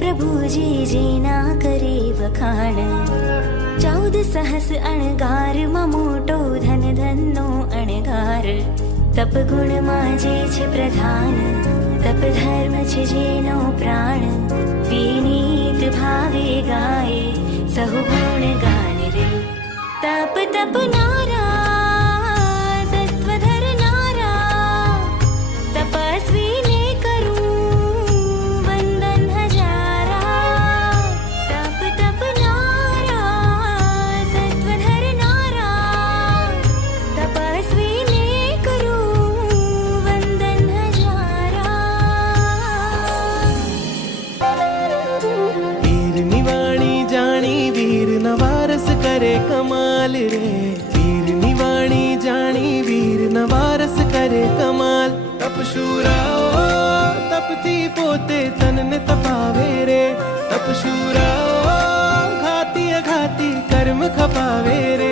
प्रभुजी जेना करे वखाण 14 सहस अणगार માં મોટો ધન ધનનો અણગાર તપ ગુણમાં જે છે પ્રધાન તપ ધર્મ છે જેનો પ્રાણ વિનીત ભાવે ગાય સહુ ગુણ ગાન રે તપ તપ નારા સત્વ ધરનારા તપસ્વી ને કરું વંદન હજારા તપ તપ નારા સત્વ ધરનારા તપસ્વી ને કરું વંદન હજારા વીરની વાણી જાણી વીરના વારસ કરે કમાલ રે વીરની વાણી જાણી વીરના વારસ કરે કમાલ તપશુરાઓ તપથી પોતે તનને તપાવે રે તપશુરાઓ ઘાતી અઘાતી કર્મ ખપાવે રે